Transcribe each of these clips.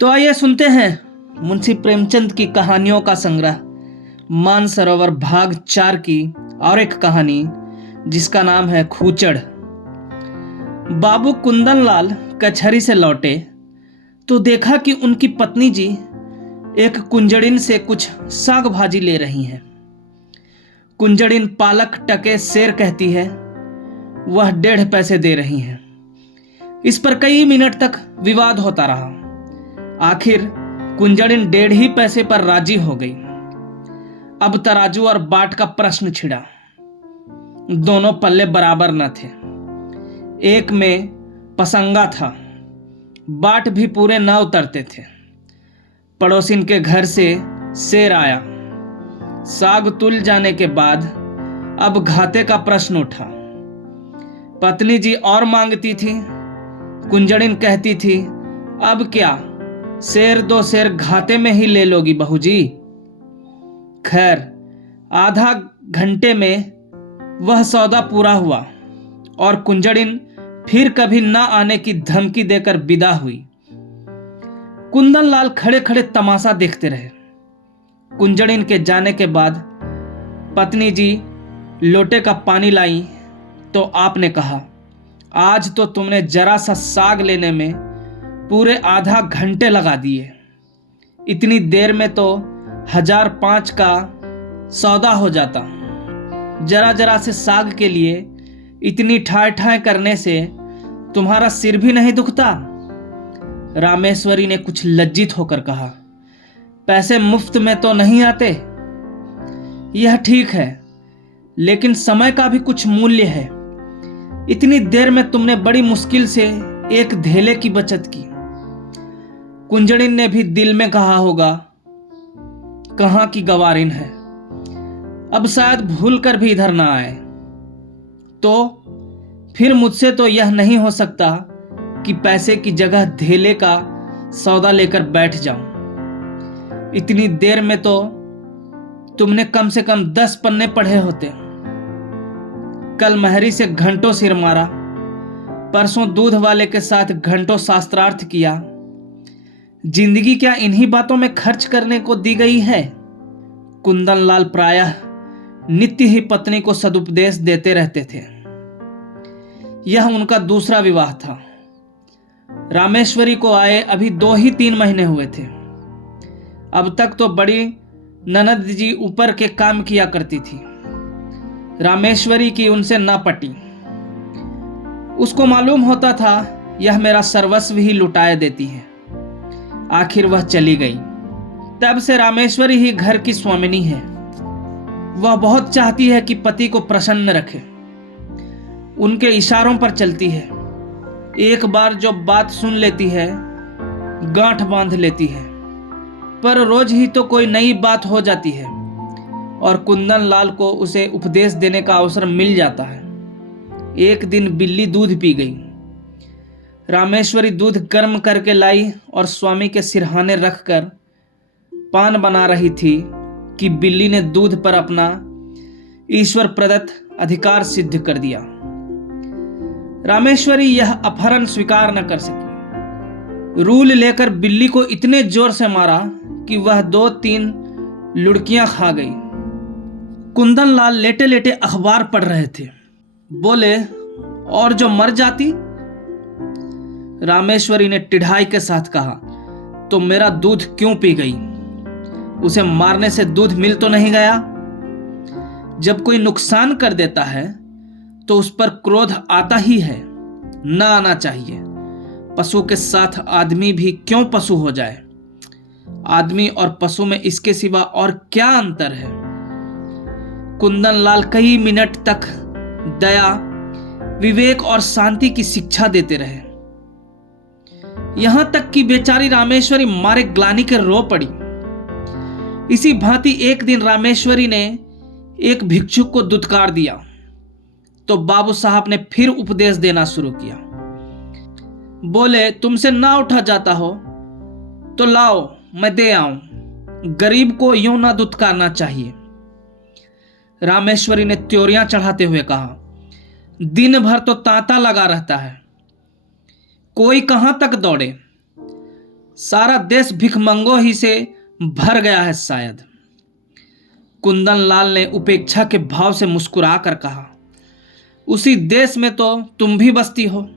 तो आइए सुनते हैं मुंशी प्रेमचंद की कहानियों का संग्रह मानसरोवर भाग 4 की और एक कहानी जिसका नाम है खूचड़। बाबू कुंदनलाल कचहरी से लौटे तो देखा कि उनकी पत्नी जी एक कुंजड़िन से कुछ साग भाजी ले रही हैं। कुंजड़िन पालक टके सेर कहती है, वह 1.5 पैसे दे रही हैं। इस पर कई मिनट तक विवाद होता रहा। आखिर कुंजड़िन 1.5 ही पैसे पर राजी हो गई। अब तराजू और बाट का प्रश्न छिड़ा। दोनों पल्ले बराबर न थे। एक में पसंगा था, बाट भी पूरे न उतरते थे। पड़ोसिन के घर से सेर आया। साग तुल जाने के बाद अब घाटे का प्रश्न उठा। पत्नी जी और मांगती थी। कुंजड़िन कहती थी, अब क्या, सेर 2 सेर घाटे में ही ले लोगी बहू जी। खैर, आधा घंटे में वह सौदा पूरा हुआ और कुंजड़िन फिर कभी ना आने की धमकी देकर विदा हुई। कुंदनलाल खड़े खड़े तमाशा देखते रहे। कुंजड़िन के जाने के बाद पत्नी जी लोटे का पानी लाई तो आपने कहा, आज तो तुमने जरा सा साग लेने में पूरे आधा घंटे लगा दिए। इतनी देर में तो 1005 का सौदा हो जाता। जरा जरा से साग के लिए इतनी ठाय ठाय करने से तुम्हारा सिर भी नहीं दुखता। रामेश्वरी ने कुछ लज्जित होकर कहा, पैसे मुफ्त में तो नहीं आते। यह ठीक है, लेकिन समय का भी कुछ मूल्य है। इतनी देर में तुमने बड़ी मुश्किल से एक धेले की बचत की। कुंजड़िन ने भी दिल में कहा होगा, कहां की गवारिन है, अब शायद भूल कर भी इधर ना आए। तो फिर मुझसे तो यह नहीं हो सकता कि पैसे की जगह धेले का सौदा लेकर बैठ जाऊं। इतनी देर में तो तुमने कम से कम 10 पन्ने पढ़े होते। कल महरी से घंटों सिर मारा, परसों दूध वाले के साथ घंटों शास्त्रार्थ किया। जिंदगी क्या इन्हीं बातों में खर्च करने को दी गई है? कुंदनलाल प्रायः नित्य ही पत्नी को सदुपदेश देते रहते थे। यह उनका दूसरा विवाह था। रामेश्वरी को आए अभी 2 ही 3 महीने हुए थे। अब तक तो बड़ी ननद जी ऊपर के काम किया करती थी। रामेश्वरी की उनसे ना पटी। उसको मालूम होता था यह मेरा सर्वस्व ही लुटाए देती है। आखिर वह चली गई। तब से रामेश्वरी ही घर की स्वामिनी है। वह बहुत चाहती है कि पति को प्रसन्न रखे। उनके इशारों पर चलती है। एक बार जो बात सुन लेती है, गांठ बांध लेती है। पर रोज ही तो कोई नई बात हो जाती है और कुंदनलाल को उसे उपदेश देने का अवसर मिल जाता है। एक दिन बिल्ली दूध पी गई। रामेश्वरी दूध गर्म करके लाई और स्वामी के सिरहाने रखकर पान बना रही थी कि बिल्ली ने दूध पर अपना ईश्वर प्रदत्त अधिकार सिद्ध कर दिया। रामेश्वरी यह अपहरण स्वीकार न कर सकी। रूल लेकर बिल्ली को इतने जोर से मारा कि वह 2-3 लुढ़कियां खा गई। कुंदनलाल लेटे लेटे अखबार पढ़ रहे थे। बोले, और जो मर जाती? रामेश्वरी ने टिढ़ाई के साथ कहा, तो मेरा दूध क्यों पी गई? उसे मारने से दूध मिल तो नहीं गया? जब कोई नुकसान कर देता है तो उस पर क्रोध आता ही है, ना आना चाहिए। पशु के साथ आदमी भी क्यों पशु हो जाए? आदमी और पशु में इसके सिवा और क्या अंतर है? कुंदनलाल कई मिनट तक दया, विवेक और शांति की शिक्षा देते रहे। यहां तक कि बेचारी रामेश्वरी मारे ग्लानि के रो पड़ी। इसी भांति एक दिन रामेश्वरी ने एक भिक्षुक को दुत्कार दिया तो बाबू साहब ने फिर उपदेश देना शुरू किया। बोले, तुमसे ना उठा जाता हो तो लाओ, मैं दे आऊं। गरीब को यूं ना दुत्कारना चाहिए। रामेश्वरी ने त्योरियां चढ़ाते हुए कहा, दिन भर तो तांता लगा रहता है, कोई कहां तक दौड़े। सारा देश भिखमंगों ही से भर गया है शायद। कुंदन लाल ने उपेक्षा के भाव से मुस्कुरा कर कहा, उसी देश में तो तुम भी बसती हो।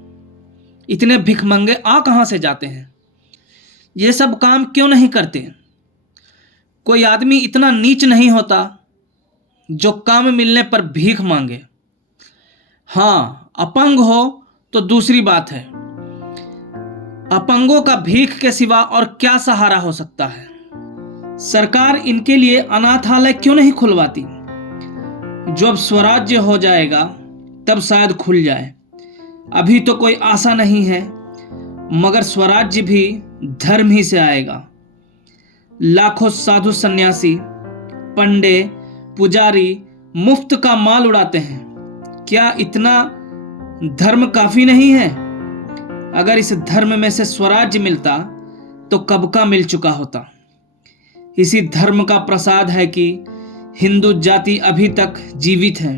इतने भिखमंगे आ कहां से जाते हैं? ये सब काम क्यों नहीं करते? कोई आदमी इतना नीच नहीं होता जो काम मिलने पर भीख मांगे। हाँ, अपंग हो तो दूसरी बात है। अपंगों का भीख के सिवा और क्या सहारा हो सकता है? सरकार इनके लिए अनाथालय क्यों नहीं खुलवाती? जब स्वराज्य हो जाएगा तब शायद खुल जाए। अभी तो कोई आशा नहीं है, मगर स्वराज्य भी धर्म ही से आएगा। लाखों साधु सन्यासी, पंडे, पुजारी मुफ्त का माल उड़ाते हैं। क्या इतना धर्म काफी नहीं है? अगर इस धर्म में से स्वराज्य मिलता तो कब का मिल चुका होता। इसी धर्म का प्रसाद है कि हिंदू जाति अभी तक जीवित है,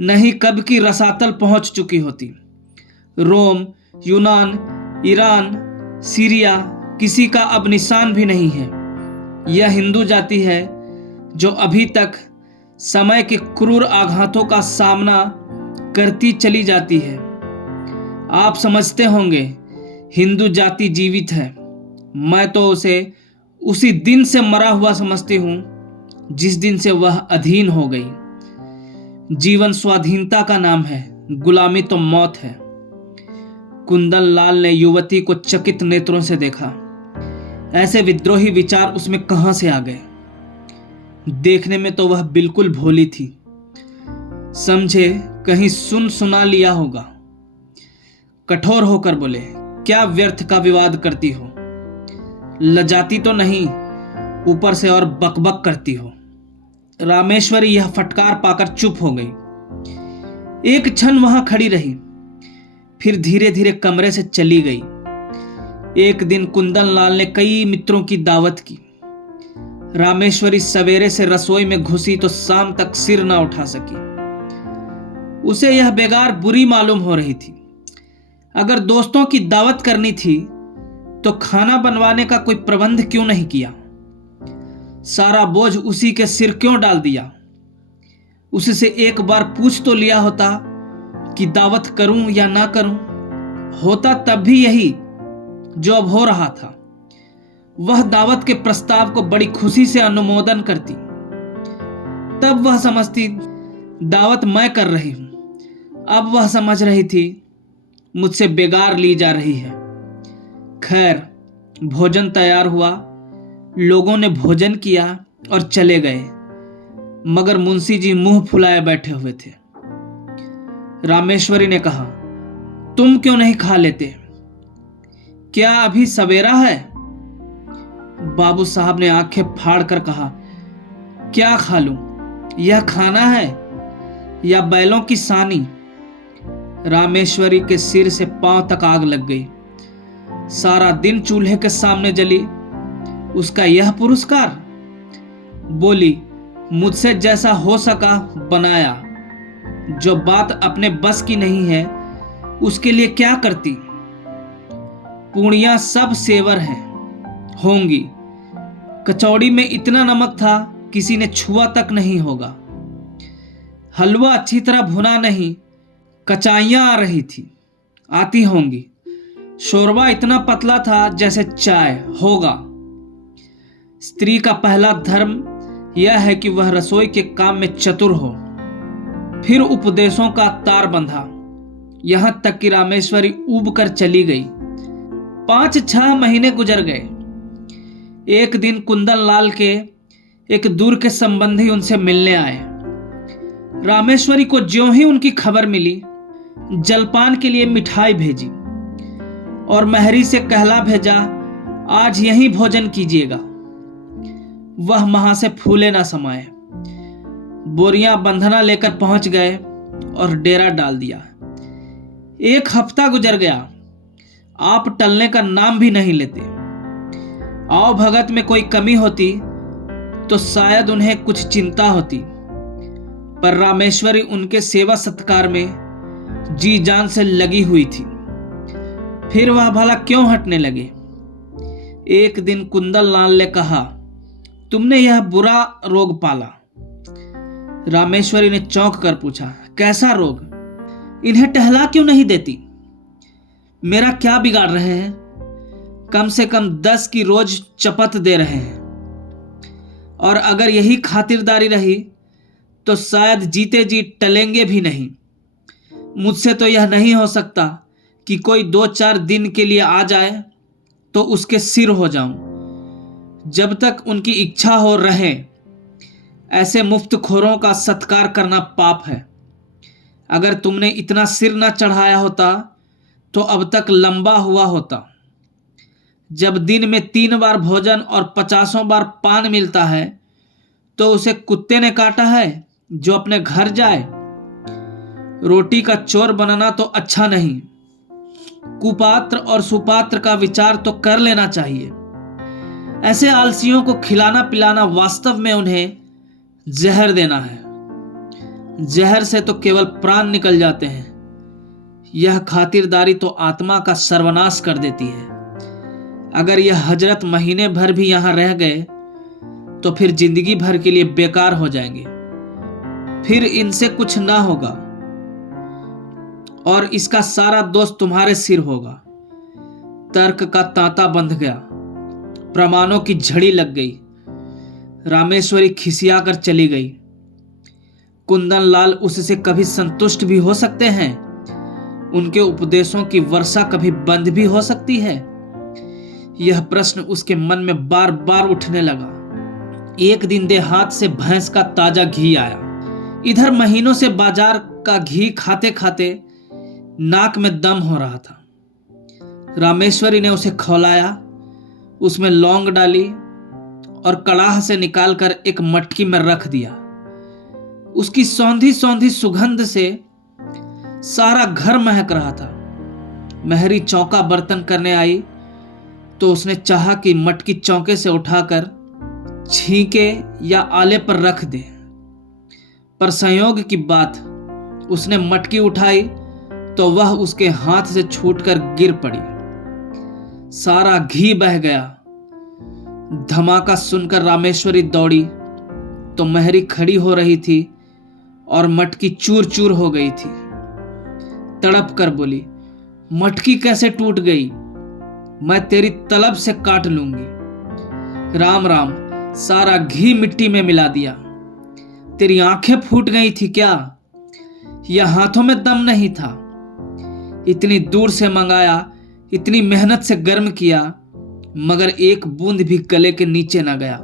नहीं कब की रसातल पहुंच चुकी होती। रोम, यूनान, ईरान, सीरिया किसी का अब निशान भी नहीं है। यह हिंदू जाति है जो अभी तक समय के क्रूर आघातों का सामना करती चली जाती है। आप समझते होंगे हिंदू जाति जीवित है। मैं तो उसे उसी दिन से मरा हुआ समझती हूं जिस दिन से वह अधीन हो गई। जीवन स्वाधीनता का नाम है, गुलामी तो मौत है। कुंदन लाल ने युवती को चकित नेत्रों से देखा। ऐसे विद्रोही विचार उसमें कहां से आ गए? देखने में तो वह बिल्कुल भोली थी। समझे कहीं सुन सुना लिया होगा। कठोर होकर बोले, क्या व्यर्थ का विवाद करती हो? लजाती तो नहीं, ऊपर से और बकबक करती हो। रामेश्वरी यह फटकार पाकर चुप हो गई। एक क्षण वहां खड़ी रही, फिर धीरे धीरे कमरे से चली गई। एक दिन कुंदन लाल ने कई मित्रों की दावत की। रामेश्वरी सवेरे से रसोई में घुसी तो शाम तक सिर ना उठा सकी। उसे यह बेगार बुरी मालूम हो रही थी। अगर दोस्तों की दावत करनी थी तो खाना बनवाने का कोई प्रबंध क्यों नहीं किया? सारा बोझ उसी के सिर क्यों डाल दिया? उससे एक बार पूछ तो लिया होता कि दावत करूं या ना करूं। होता तब भी यही जो अब हो रहा था। वह दावत के प्रस्ताव को बड़ी खुशी से अनुमोदन करती। तब वह समझती दावत मैं कर रही हूं। अब वह समझ रही थी मुझसे बेगार ली जा रही है। खैर, भोजन तैयार हुआ। लोगों ने भोजन किया और चले गए, मगर मुंशी जी मुंह फुलाए बैठे हुए थे। रामेश्वरी ने कहा, तुम क्यों नहीं खा लेते? क्या अभी सवेरा है? बाबू साहब ने आंखें फाड़ कर कहा, क्या खा लूं? यह खाना है या बैलों की सानी? रामेश्वरी के सिर से पांव तक आग लग गई। सारा दिन चूल्हे के सामने जली, उसका यह पुरस्कार? बोली, मुझसे जैसा हो सका बनाया। जो बात अपने बस की नहीं है उसके लिए क्या करती? पूड़ियां सब सेवर हैं, होंगी। कचौड़ी में इतना नमक था किसी ने छुआ तक नहीं होगा। हलवा अच्छी तरह भुना नहीं, कचाइयां आ रही थी, आती होंगी। शोरबा इतना पतला था जैसे चाय, होगा। स्त्री का पहला धर्म यह है कि वह रसोई के काम में चतुर हो। फिर उपदेशों का तार बंधा, यहां तक कि रामेश्वरी ऊब कर चली गई। 5-6 महीने गुजर गए। एक दिन कुंदन लाल के एक दूर के संबंधी उनसे मिलने आए। रामेश्वरी को ज्यों ही उनकी खबर मिली, जलपान के लिए मिठाई भेजी और महरी से कहला भेजा, आज यहीं भोजन कीजिएगा। वह वहां से फूले ना समाये। बोरियां बंधना लेकर पहुंच गए और डेरा डाल दिया। 1 हफ्ता गुजर गया, आप टलने का नाम भी नहीं लेते। आओ भगत में कोई कमी होती तो शायद उन्हें कुछ चिंता होती, पर रामेश्वरी उनके सेवा सत्कार में जी जान से लगी हुई थी। फिर वह भला क्यों हटने लगे? एक दिन कुंदन लाल ने कहा, तुमने यह बुरा रोग पाला। रामेश्वरी ने चौंक कर पूछा, कैसा रोग? इन्हें टहला क्यों नहीं देती? मेरा क्या बिगाड़ रहे हैं? कम से कम 10 की रोज चपत दे रहे हैं, और अगर यही खातिरदारी रही तो शायद जीते जी टलेंगे भी नहीं। मुझसे तो यह नहीं हो सकता कि कोई 2-4 दिन के लिए आ जाए तो उसके सिर हो जाऊं। जब तक उनकी इच्छा हो रहे। ऐसे मुफ्तखोरों का सत्कार करना पाप है। अगर तुमने इतना सिर न चढ़ाया होता तो अब तक लंबा हुआ होता। जब दिन में 3 बार भोजन और 50 बार पान मिलता है तो उसे कुत्ते ने काटा है जो अपने घर जाए? रोटी का चोर बनना तो अच्छा नहीं। कुपात्र और सुपात्र का विचार तो कर लेना चाहिए। ऐसे आलसियों को खिलाना पिलाना वास्तव में उन्हें जहर देना है। जहर से तो केवल प्राण निकल जाते हैं। यह खातिरदारी तो आत्मा का सर्वनाश कर देती है। अगर यह हजरत महीने भर भी यहां रह गए तो फिर जिंदगी भर के लिए बेकार हो जाएंगे। फिर इनसे कुछ ना होगा और इसका सारा दोष तुम्हारे सिर होगा। तर्क का तांता बंध गया, प्रमाणों की झड़ी लग गई। रामेश्वरी खिसिया कर चली गई। कुंदन लाल उससे कभी संतुष्ट भी हो सकते हैं? उनके उपदेशों की वर्षा कभी बंद भी हो सकती है? यह प्रश्न उसके मन में बार बार उठने लगा। एक दिन देहात से भैंस का ताजा घी आया। इधर महीनों से बाजार का घी खाते खाते नाक में दम हो रहा था। रामेश्वरी ने उसे खौलाया, उसमें लौंग डाली और कड़ाह से निकालकर एक मटकी में रख दिया। उसकी सौंधी सौंधी सुगंध से सारा घर महक रहा था। महरी चौका बर्तन करने आई तो उसने चाहा कि मटकी चौके से उठाकर छींके या आले पर रख दे, पर संयोग की बात उसने मटकी उठाई तो वह उसके हाथ से छूटकर गिर पड़ी। सारा घी बह गया। धमाका सुनकर रामेश्वरी दौड़ी तो महरी खड़ी हो रही थी और मटकी चूर चूर हो गई थी। तड़प कर बोली, मटकी कैसे टूट गई? मैं तेरी तलब से काट लूंगी। राम राम, सारा घी मिट्टी में मिला दिया। तेरी आंखें फूट गई थी क्या? या हाथों में दम नहीं था? इतनी दूर से मंगाया, इतनी मेहनत से गर्म किया, मगर एक बूंद भी गले के नीचे ना गया।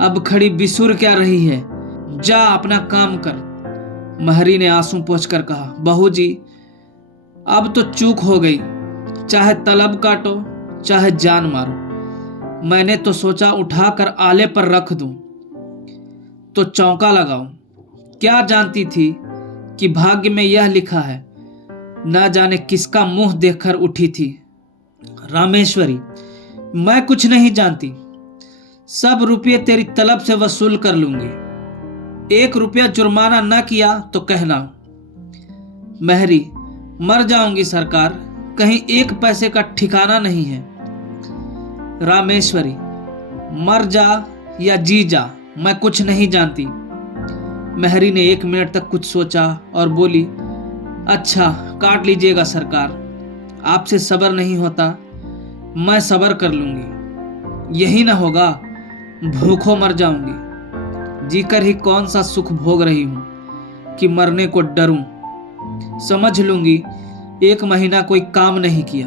अब खड़ी बिसुर क्या रही है? जा अपना काम कर। महरी ने आंसू पोंछकर कहा, बहू जी अब तो चूक हो गई। चाहे तलब काटो चाहे जान मारो। मैंने तो सोचा उठाकर आले पर रख दूं तो चौंका लगाऊं। क्या जानती थी कि भाग्य में यह लिखा है। न जाने किसका मुंह देखकर उठी थी। रामेश्वरी, मैं कुछ नहीं जानती। सब रुपये तेरी तलब से वसूल कर लूंगी। 1 रुपया जुर्माना न किया तो कहना। महरी, मर जाऊंगी सरकार, कहीं 1 पैसे का ठिकाना नहीं है। रामेश्वरी, मर जा या जी जा, मैं कुछ नहीं जानती। महरी ने 1 मिनट तक कुछ सोचा और बोली, अच्छा काट लीजिएगा सरकार, आपसे सब्र नहीं होता, मैं सब्र कर लूंगी। यही ना होगा, भूखों मर जाऊंगी। जीकर ही कौन सा सुख भोग रही हूं कि मरने को डरूं। समझ लूंगी 1 महीना कोई काम नहीं किया।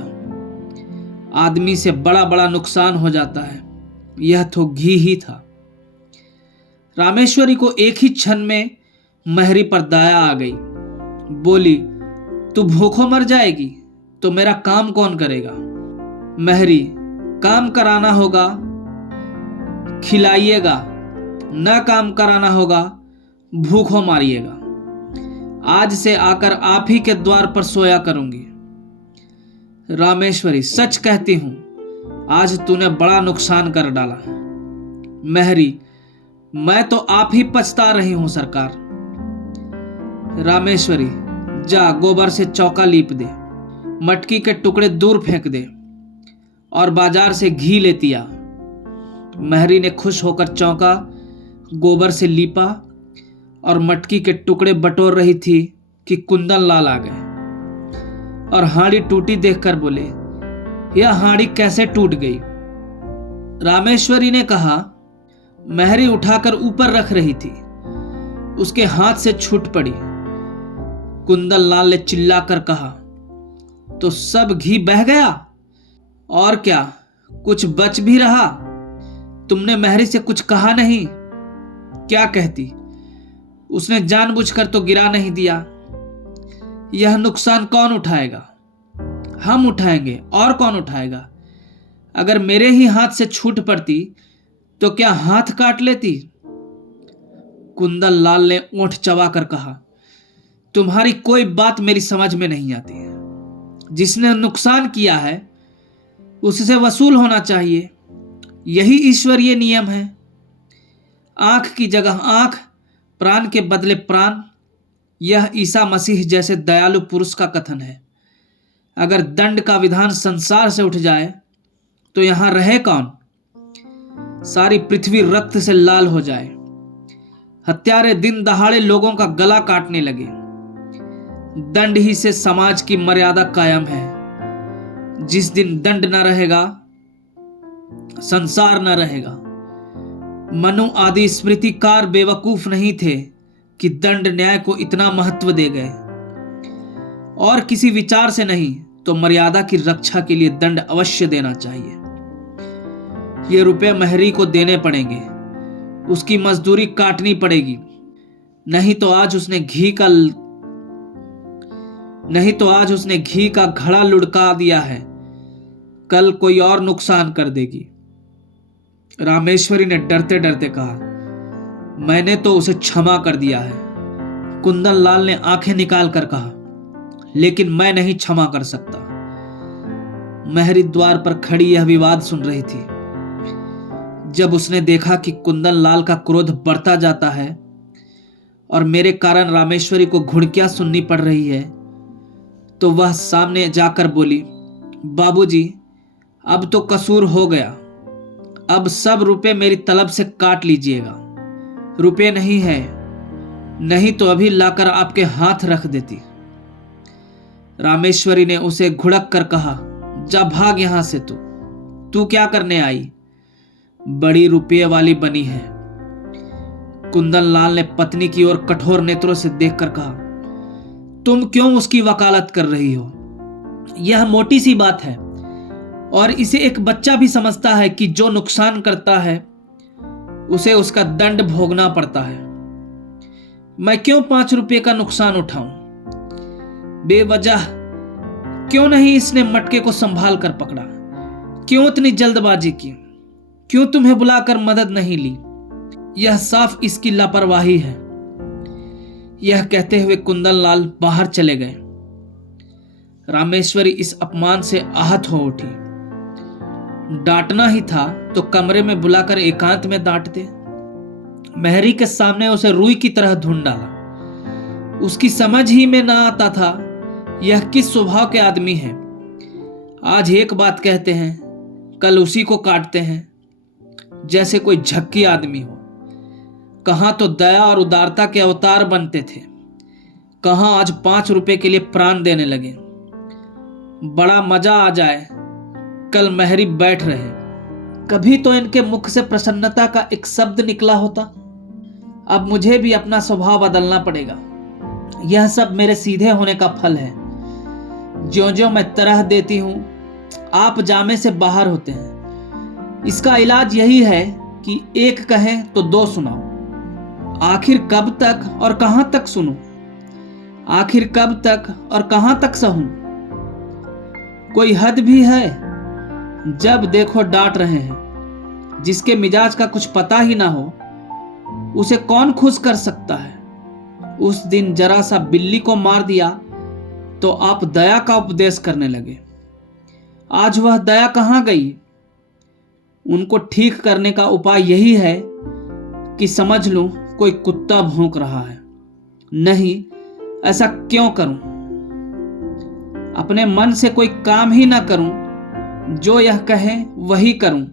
आदमी से बड़ा बड़ा नुकसान हो जाता है। यह तो घी ही था। रामेश्वरी को एक ही क्षण में महरी पर दया आ गई। बोली, तू भूखों मर जाएगी तो मेरा काम कौन करेगा? महरी, काम कराना होगा खिलाइएगा, न काम कराना होगा भूखों मारिएगा। आज से आकर आप ही के द्वार पर सोया करूंगी। रामेश्वरी, सच कहती हूं, आज तूने बड़ा नुकसान कर डाला। महरी, मैं तो आप ही पछता रही हूं सरकार। रामेश्वरी, जा गोबर से चौका लीप दे, मटकी के टुकड़े दूर फेंक दे और बाजार से घी लेती आ। महरी ने खुश होकर चौंका गोबर से लीपा और मटकी के टुकड़े बटोर रही थी कि कुंदन लाल आ गए और हांडी टूटी देखकर बोले, यह हांडी कैसे टूट गई? रामेश्वरी ने कहा, महरी उठाकर ऊपर रख रही थी, उसके हाथ से छूट पड़ी। कुंदन लाल ने चिल्लाकर कहा, तो सब घी बह गया? और क्या, कुछ बच भी रहा? तुमने महरी से कुछ कहा नहीं? क्या कहती? उसने जानबूझकर तो गिरा नहीं दिया। यह नुकसान कौन उठाएगा? हम उठाएंगे, और कौन उठाएगा? अगर मेरे ही हाथ से छूट पड़ती तो क्या हाथ काट लेती? कुंदन लाल ने ओंठ चबाकर कहा, तुम्हारी कोई बात मेरी समझ में नहीं आती। जिसने नुकसान किया है उससे वसूल होना चाहिए, यही ईश्वरीय नियम है। आंख की जगह आंख, प्राण के बदले प्राण, यह ईसा मसीह जैसे दयालु पुरुष का कथन है। अगर दंड का विधान संसार से उठ जाए तो यहां रहे कौन? सारी पृथ्वी रक्त से लाल हो जाए, हत्यारे दिन दहाड़े लोगों का गला काटने लगे। दंड ही से समाज की मर्यादा कायम है। जिस दिन दंड न रहेगा, संसार न रहेगा। मनु आदि स्मृतिकार बेवकूफ नहीं थे कि दंड न्याय को इतना महत्व दे गए। और किसी विचार से नहीं तो मर्यादा की रक्षा के लिए दंड अवश्य देना चाहिए। ये रुपए महरी को देने पड़ेंगे, उसकी मजदूरी काटनी पड़ेगी। नहीं तो आज उसने घी का घड़ा लुढ़का दिया है, कल कोई और नुकसान कर देगी। रामेश्वरी ने डरते डरते कहा, मैंने तो उसे क्षमा कर दिया है। कुंदन लाल ने आंखें निकाल कर कहा, लेकिन मैं नहीं क्षमा कर सकता। महरी द्वार पर खड़ी यह विवाद सुन रही थी। जब उसने देखा कि कुंदन लाल का क्रोध बढ़ता जाता है और मेरे कारण रामेश्वरी को घुड़कियां सुननी पड़ रही है, तो वह सामने जाकर बोली, बाबूजी, अब तो कसूर हो गया। अब सब रुपए मेरी तलब से काट लीजिएगा। रुपए नहीं है, नहीं तो अभी लाकर आपके हाथ रख देती। रामेश्वरी ने उसे घुड़क कर कहा, जा भाग यहां से। तू क्या करने आई? बड़ी रुपये वाली बनी है। कुंदन लाल ने पत्नी की ओर कठोर नेत्रों से देखकर कहा, तुम क्यों उसकी वकालत कर रही हो? यह मोटी सी बात है और इसे एक बच्चा भी समझता है कि जो नुकसान करता है उसे उसका दंड भोगना पड़ता है। मैं क्यों 5 रुपये का नुकसान उठाऊं? बेवजह क्यों नहीं इसने मटके को संभाल कर पकड़ा? क्यों इतनी जल्दबाजी की? क्यों तुम्हें बुलाकर मदद नहीं ली? यह साफ इसकी लापरवाही है। यह कहते हुए कुंदन लाल बाहर चले गए। रामेश्वरी इस अपमान से आहत हो उठी। डांटना ही था तो कमरे में बुलाकर एकांत में डांटते। महरी के सामने उसे रुई की तरह ढूंढ डाला। उसकी समझ ही में ना आता था यह किस स्वभाव के आदमी हैं। आज एक बात कहते हैं, कल उसी को काटते हैं जैसे कोई झक्की आदमी हो। कहां तो दया और उदारता के अवतार बनते थे, कहां आज 5 रुपए के लिए प्राण देने लगे। बड़ा मजा आ जाए कल महरी बैठ रहे, कभी तो इनके मुख से प्रसन्नता का एक शब्द निकला होता। अब मुझे भी अपना स्वभाव बदलना पड़ेगा। यह सब मेरे सीधे होने का फल है। ज्यों ज्यों मैं तरह देती हूं, आप जामे से बाहर होते हैं। इसका इलाज यही है कि एक कहें तो 2 सुनाओ। आखिर कब तक और कहां तक सुनूं? आखिर कब तक और कहां तक सहूं? कोई हद भी है? जब देखो डांट रहे हैं। जिसके मिजाज का कुछ पता ही ना हो उसे कौन खुश कर सकता है? उस दिन जरा सा बिल्ली को मार दिया तो आप दया का उपदेश करने लगे। आज वह दया कहां गई? उनको ठीक करने का उपाय यही है कि समझ लूं कोई कुत्ता भौंक रहा है। नहीं, ऐसा क्यों करूं? अपने मन से कोई काम ही ना करूं जो यह कहें वही करूं,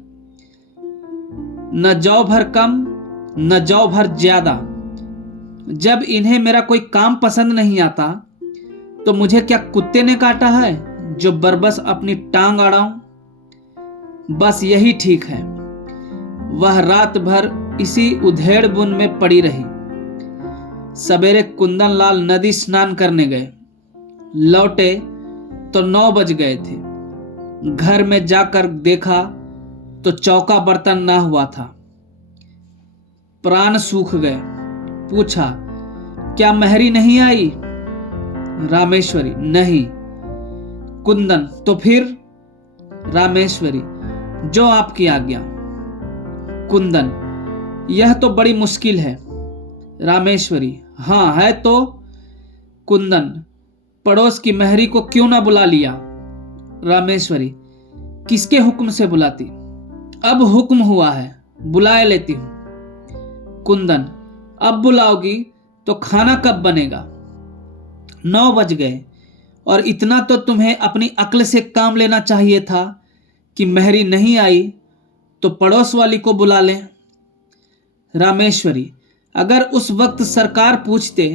न जौ भर कम न जौ भर ज्यादा। जब इन्हें मेरा कोई काम पसंद नहीं आता तो मुझे क्या कुत्ते ने काटा है जो बरबस अपनी टांग अड़ाऊं। बस यही ठीक है। वह रात भर इसी उधेड़ बुन में पड़ी रही। सवेरे कुंदन लाल नदी स्नान करने गए, लौटे तो 9 बज गए थे। घर में जाकर देखा तो चौका बर्तन ना हुआ था। प्राण सूख गए। पूछा, क्या महरी नहीं आई? रामेश्वरी, नहीं। कुंदन, तो फिर? रामेश्वरी, जो आपकी आज्ञा। कुंदन, यह तो बड़ी मुश्किल है। रामेश्वरी, हाँ है तो। कुंदन, पड़ोस की महरी को क्यों ना बुला लिया? रामेश्वरी, किसके हुक्म से बुलाती? अब हुक्म हुआ है, बुलाए लेती हूं। कुंदन, अब बुलाओगी तो खाना कब बनेगा? 9 बज गए और इतना तो तुम्हें अपनी अक्ल से काम लेना चाहिए था कि महरी नहीं आई तो पड़ोस वाली को बुला लें। रामेश्वरी, अगर उस वक्त सरकार पूछते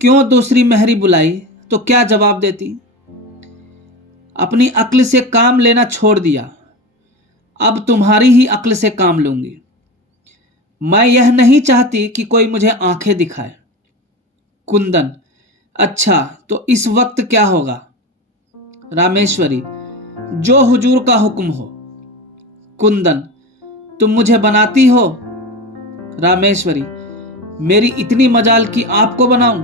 क्यों दूसरी महरी बुलाई तो क्या जवाब देती? अपनी अक्ल से काम लेना छोड़ दिया, अब तुम्हारी ही अक्ल से काम लूंगी। मैं यह नहीं चाहती कि कोई मुझे आंखें दिखाए। कुंदन, अच्छा तो इस वक्त क्या होगा? रामेश्वरी, जो हुजूर का हुक्म हो। कुंदन, तुम मुझे बनाती हो? रामेश्वरी, मेरी इतनी मजाल कि आपको बनाऊं?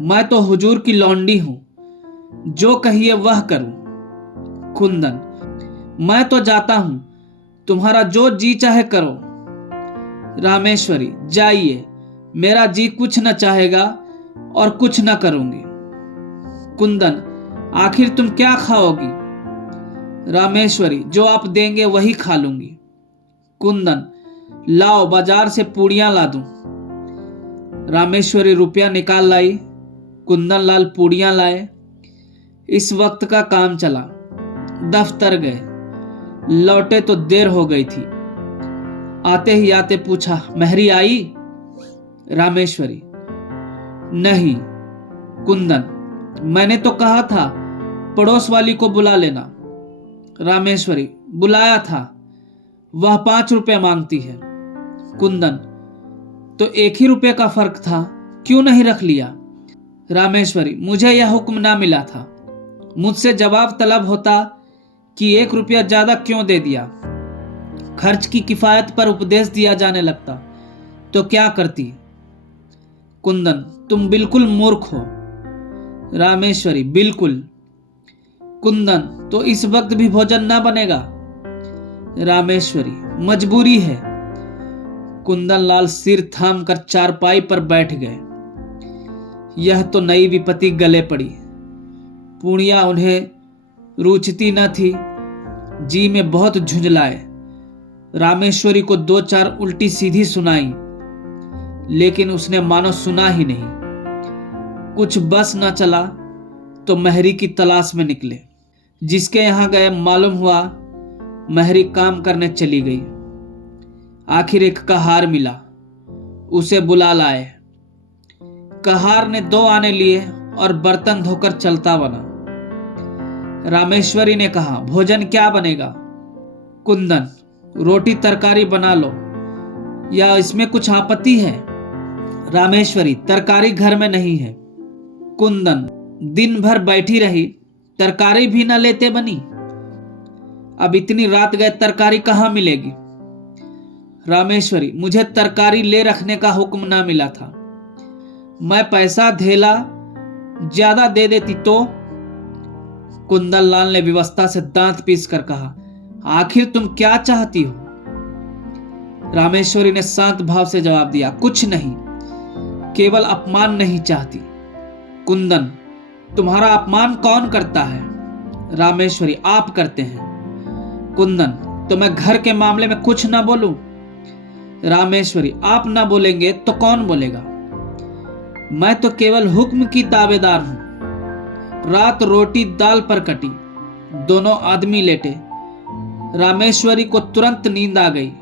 मैं तो हुजूर की लौंडी हूं, जो कहिए वह करूं। कुंदन, मैं तो जाता हूं, तुम्हारा जो जी चाहे करो। रामेश्वरी, जाइए, मेरा जी कुछ न चाहेगा और कुछ न करूंगी। कुंदन, आखिर तुम क्या खाओगी? रामेश्वरी, जो आप देंगे वही खा लूंगी। कुंदन, लाओ बाजार से पूड़ियां ला दूं। रामेश्वरी रुपया निकाल लाई। कुंदन लाल पूड़ियां लाए। इस वक्त का काम चला। दफ्तर गए, लौटे तो देर हो गई थी। आते ही आते पूछा, महरी आई? रामेश्वरी, नहीं। कुंदन, मैंने तो कहा था पड़ोस वाली को बुला लेना। रामेश्वरी, बुलाया था, वह 5 रुपए मांगती है। कुंदन, तो 1 ही रुपए का फर्क था, क्यों नहीं रख लिया? रामेश्वरी, मुझे यह हुक्म ना मिला था। मुझसे जवाब तलब होता कि 1 रुपया ज्यादा क्यों दे दिया। खर्च की किफायत पर उपदेश दिया जाने लगता तो क्या करती? कुंदन, तुम बिल्कुल मूर्ख हो। रामेश्वरी, बिल्कुल। कुंदन, तो इस वक्त भी भोजन ना बनेगा? रामेश्वरी, मजबूरी है। कुंदन लाल सिर थाम कर चारपाई पर बैठ गए। यह तो नई विपत्ति गले पड़ी। पूड़ियां उन्हें रुचती न थी। जी में बहुत झुंझलाए। रामेश्वरी को 2-4 उल्टी सीधी सुनाई, लेकिन उसने मानो सुना ही नहीं। कुछ बस न चला तो महरी की तलाश में निकले। जिसके यहां गए मालूम हुआ महरी काम करने चली गई। आखिर एक कहार मिला, उसे बुला लाए। कहार ने 2 आने लिए और बर्तन धोकर चलता बना। रामेश्वरी ने कहा, भोजन क्या बनेगा? कुंदन, रोटी तरकारी बना लो, या इसमें कुछ आपत्ति है? रामेश्वरी, तरकारी घर में नहीं है। कुंदन, दिन भर बैठी रही, तरकारी भी न लेते बनी। अब इतनी रात गए तरकारी कहां मिलेगी? रामेश्वरी, मुझे तरकारी ले रखने का हुक्म ना मिला था। मैं पैसा धेला ज्यादा दे देती तो? कुंदन लाल ने विवशता से दांत पीस कर कहा, आखिर तुम क्या चाहती हो? रामेश्वरी ने शांत भाव से जवाब दिया, कुछ नहीं, केवल अपमान नहीं चाहती। कुंदन, तुम्हारा अपमान कौन करता है? रामेश्वरी, आप करते हैं। कुंदन, तो मैं घर के मामले में कुछ ना बोलूं? रामेश्वरी, आप ना बोलेंगे तो कौन बोलेगा? मैं तो केवल हुक्म की ताबेदार हूं। रात रोटी दाल पर कटी, दोनों आदमी लेटे। रामेश्वरी को तुरंत नींद आ गई।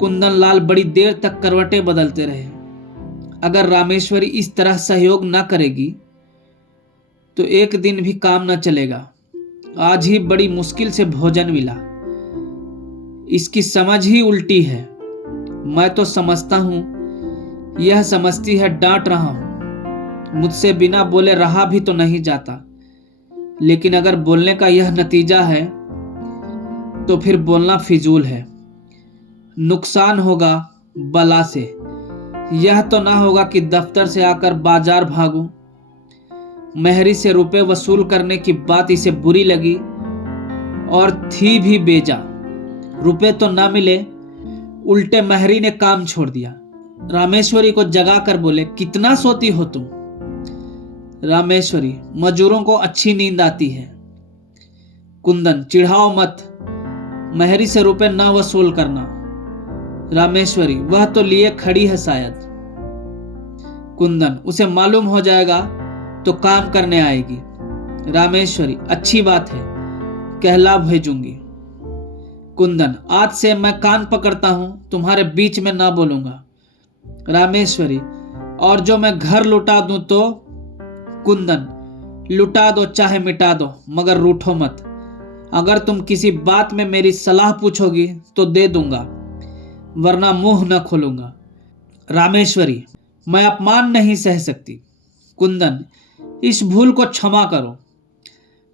कुंदन लाल बड़ी देर तक करवटें बदलते रहे। अगर रामेश्वरी इस तरह सहयोग न करेगी तो एक दिन भी काम न चलेगा। आज ही बड़ी मुश्किल से भोजन मिला। इसकी समझ ही उल्टी है। मैं तो समझता हूं यह समझती है डांट रहा हूं। मुझसे बिना बोले रहा भी तो नहीं जाता, लेकिन अगर बोलने का यह नतीजा है तो फिर बोलना फिजूल है। नुकसान होगा बला से। यह तो ना होगा कि दफ्तर से आकर बाजार भागूं। मेहरी से रुपए वसूल करने की बात इसे बुरी लगी और थी भी बेजा। रुपए तो ना मिले, उल्टे मेहरी ने काम छोड़ दिया। रामेश्वरी को जगा कर बोले, कितना सोती हो तुम? रामेश्वरी, मजूरों को अच्छी नींद आती है। कुंदन, चिढ़ाओ मत, मेहरी से रुपए ना वसूल करना। रामेश्वरी, वह तो लिए खड़ी है शायद। कुंदन, उसे मालूम हो जाएगा तो काम करने आएगी। रामेश्वरी, अच्छी बात है, कहला भेजूंगी। कुंदन, आज से मैं कान पकड़ता हूं, तुम्हारे बीच में ना बोलूंगा। रामेश्वरी, और जो मैं घर लुटा दूं तो? कुंदन, लुटा दो चाहे मिटा दो, मगर रूठो मत। अगर तुम किसी बात में मेरी सलाह पूछोगी तो दे दूंगा, वरना मुंह न खोलूंगा। रामेश्वरी, मैं अपमान नहीं सह सकती। कुंदन, इस भूल को क्षमा करो।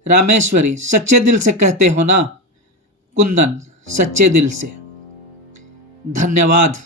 रामेश्वरी, सच्चे दिल से कहते हो ना? कुंदन, सच्चे दिल से। धन्यवाद।